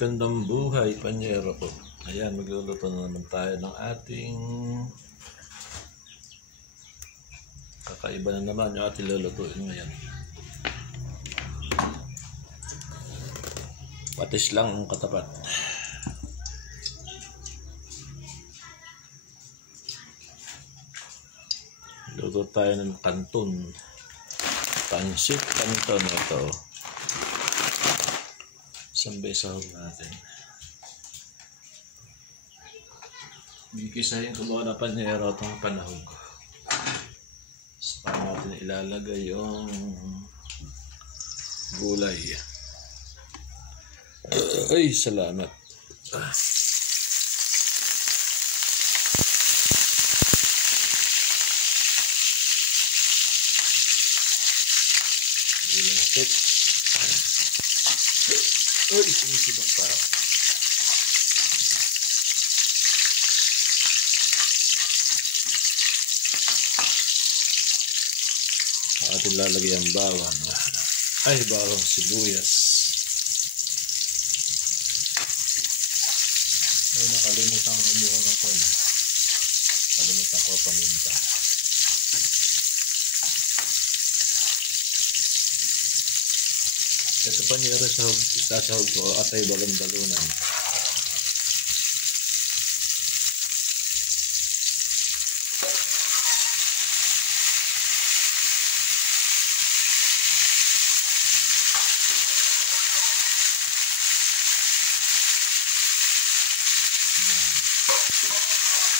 Gandang buhay, panyero ko. Ayan, magluluto na naman tayo ng ating kakaiba na naman yung ating lulutuin ngayon. Patis lang ang katapat. Luto tayo ng kanton. Pansit kanton ito. Sambay sahog natin. Gigisahin ko muna panyero itong panahog. Saka natin ilalagay yung gulay. Ay, salamat. Gulay stick. Ay, sumisibak pa. Atin lalagay ang bawang. Ay, bawang sibuyas. Ay, nakalimutan ko kumuha ng kono. Nakalimutan ko paminta. Ito pa niya sasahog ko at ay balon-balunan.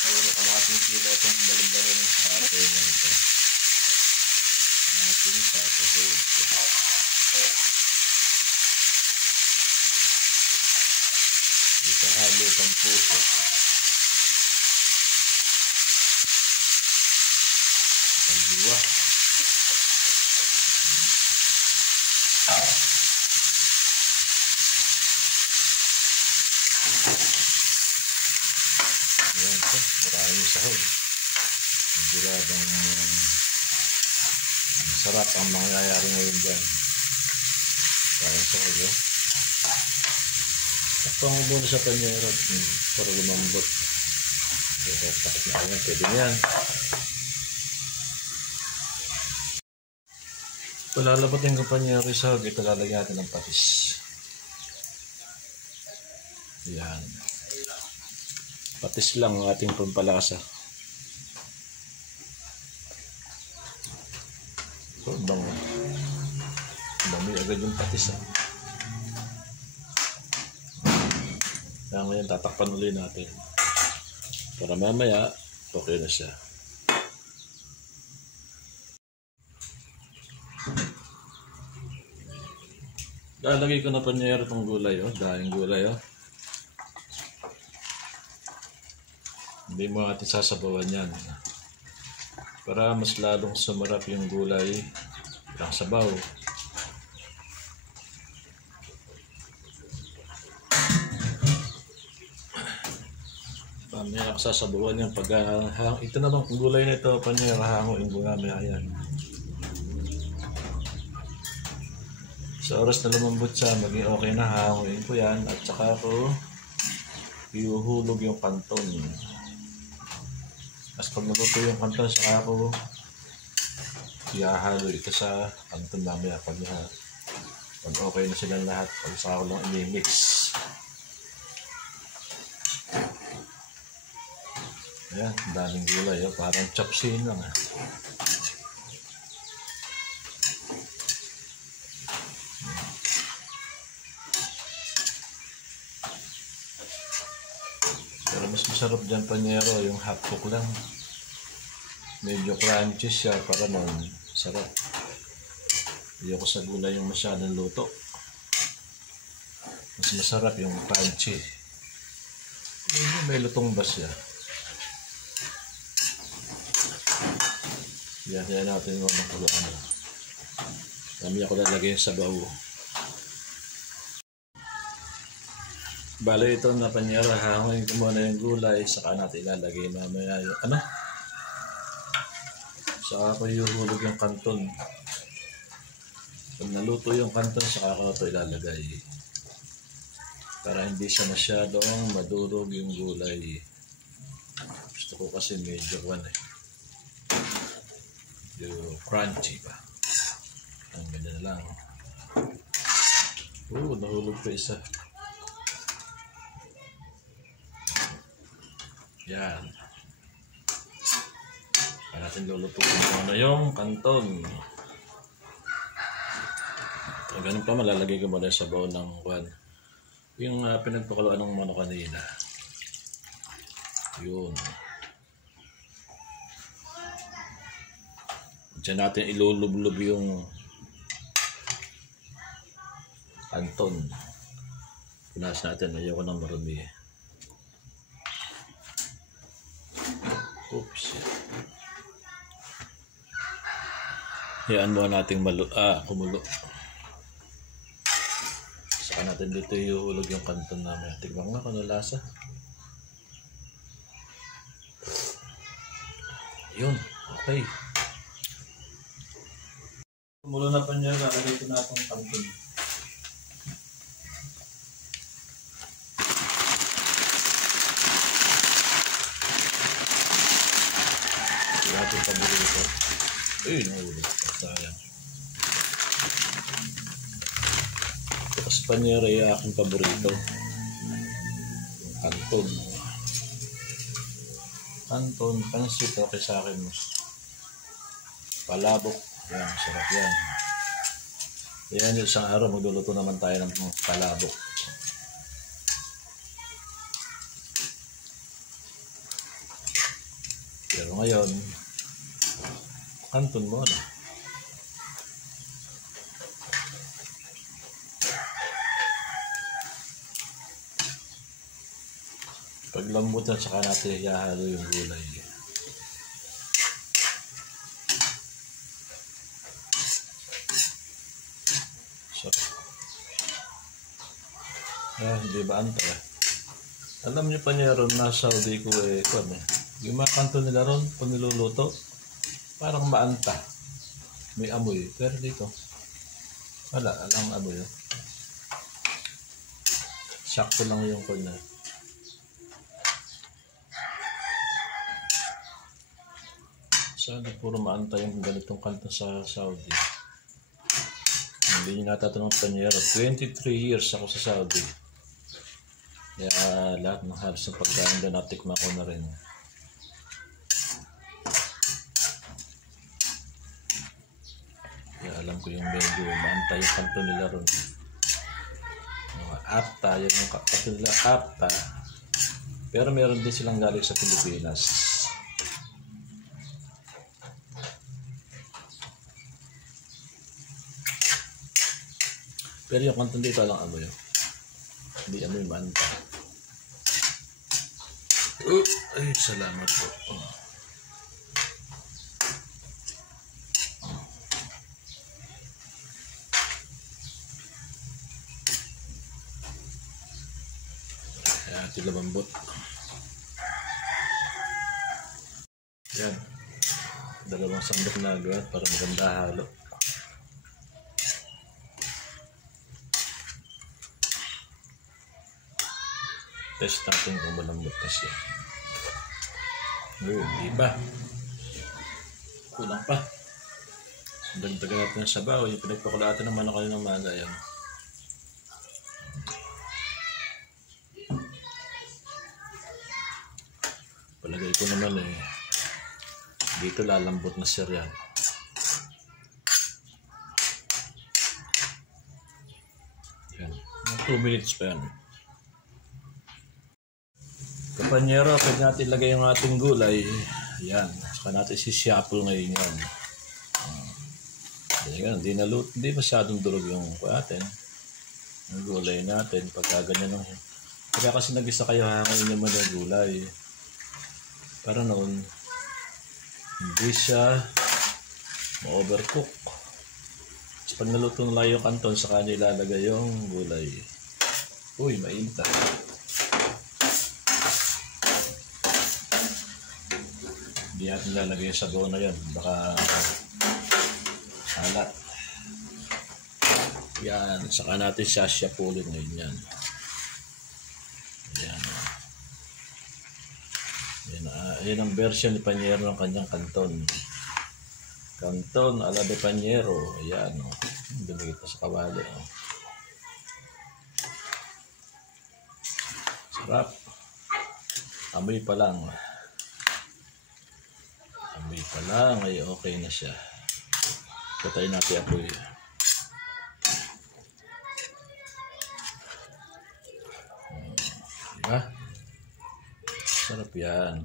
Mayroon kamating sila itong balon-balunan sa atin na ito. Natin sasahog ko. Ito halo pang puso. Pagdiwa. Ayan ito. Maraming sahog. Siguradong masarap ang mangyayari ngayon dyan. Maraming sahog eh. Takpan ko muna sa panyero para lumambot. Takot na kayo. Pwede yan. Palalabatin ko panyero sa hog. Ito lalagyan natin ng patis. Yan. Patis lang ang ating pampalasa. So, dami agad yung patis. Kaya ngayon tatakpan ulit natin para mamaya okay na siya. Lalagay ko na panyero itong gulay, dahing gulay. Hindi mo natin sasabawan yan para mas lalong sumarap yung gulay ng sabaw. May nakasasabawan yung ito naman kung gulay na ito, panyero hanguin ko nga yan. Sa oras na lumambot siya, maging okay na, hanguin ko yan at saka ko iuhulog yung kanton. As pag naluto yung kanton, saka ko ihahalo ito sa kanton mamaya pag okay na silang lahat, pag saka ko lang i-mix. Ayan, daming gulay, parang chopsin lang. Pero mas masarap dyan panyero, yung half cook lang. Medyo crunchy siya, para nun, sarap. Ayoko sa gulay yung masyadong luto. Mas masarap yung crunchy. Medyo may lutong ba siya. Yan natin yung makuluan. Kami ako lalagay sa bawo. Bale ito na panyero, hanguin ko muna yung gulay, saka natin ilalagay mamaya yung saka ko iuhulog yung kanton. Pag naluto yung kanton, saka ko ito ilalagay. para hindi siya masyadong madurog yung gulay. Gusto ko kasi medyo yung crunchy pa. Ang ganda na lang. Nahulog pa isa. Yan. Kaya natin lulutuin muna yung kanton. Kung ganun pa, malalagay ko muna sa baon ng yung pinagpakuluan ng manok kanina. Yun. Diyan natin ilulublob yung kanton. Punas natin. Ayoko nang marumi. Oops. Hayaan mo nating kumulo. Saka natin dito iuulog yung kanton namin. Tignan nga kung ano lasa. Yun. Okay. Kumulo na pa niya. Lalagay ko na itong kanton. Hindi natin paborito. Nahulog. Sayang. Ito kasi panyera yung aking paborito. Yung kanton. Kanton, pansit, okay sa akin. Palabok. Yan, sarap yan. Yan, yung isang araw, magluluto naman tayo ng palabok. Pero ngayon, kanton mo na. Pag lambot na, saka natin ihahalo yung gulay. So, hindi ba anta? Alam niyo pa niya ron na Saudi ko yung mga kanton nila ron, pag niluluto, parang maanta. May amoy. Pero dito, wala. Alang amoy. Sakto lang yung na. Sana puro maanta yung ganitong kanton sa Saudi. Hindi nyo natatanong panyero. 23 years ako sa Saudi. Kaya lahat ng halos ng pagkain doon natikman ko na rin. Kaya alam ko yung medyo maanta yung kanton nila ron. Mga apta, yung kanton nila apta. Pero meron din silang galing sa Pilipinas. Pero yung kanton dito lang amoy. Hindi amoy maanta. Ay, salamat po. Ayan, tilabambot. Yan. Dalawang sandok na agad para maganda halo. Test natin kung malambot na siya. Diba? Kulang pa. Dagdagan natin ng sabaw. Yung pinagpakulatan ng manok ng maga. Yan. Palagay ko naman dito lalambot na siya yan. Yan. 2 minutes pa yan. Kapanyero, pwede natin ilagay yung ating gulay. Yan. Saka natin sisiyapol ngayon yan. Hindi masyadong durog yung atin. Yung gulay natin. Pagka ganyan lang. Kaya kasi nag-isa kayo hangain naman ng gulay. Para noon, hindi siya ma-overcook. Tapos pag naluto na lang yung kanton, saka nyo ilalagay yung gulay. Uy, mainit ah. Hindi natin lalagay yung sabaw na yan. Baka halat. Yan. Saka natin sasya pulin ngayon yan. Yan. Yan ang version ni Panyero ng kanyang kanton. Kanton ala de Panyero. Ayan. Dumikit pa sa kawali. Sarap. Amoy pa lang. Amoy pa lang ay okay na siya. Patay natin apoy. Diba? Sarap yan.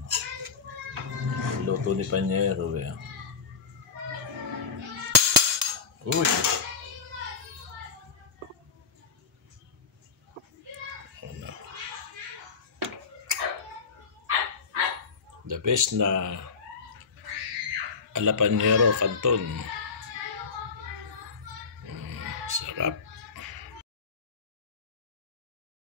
Luto ni Panyero eh. Uy! The best na ala Panyero kanton.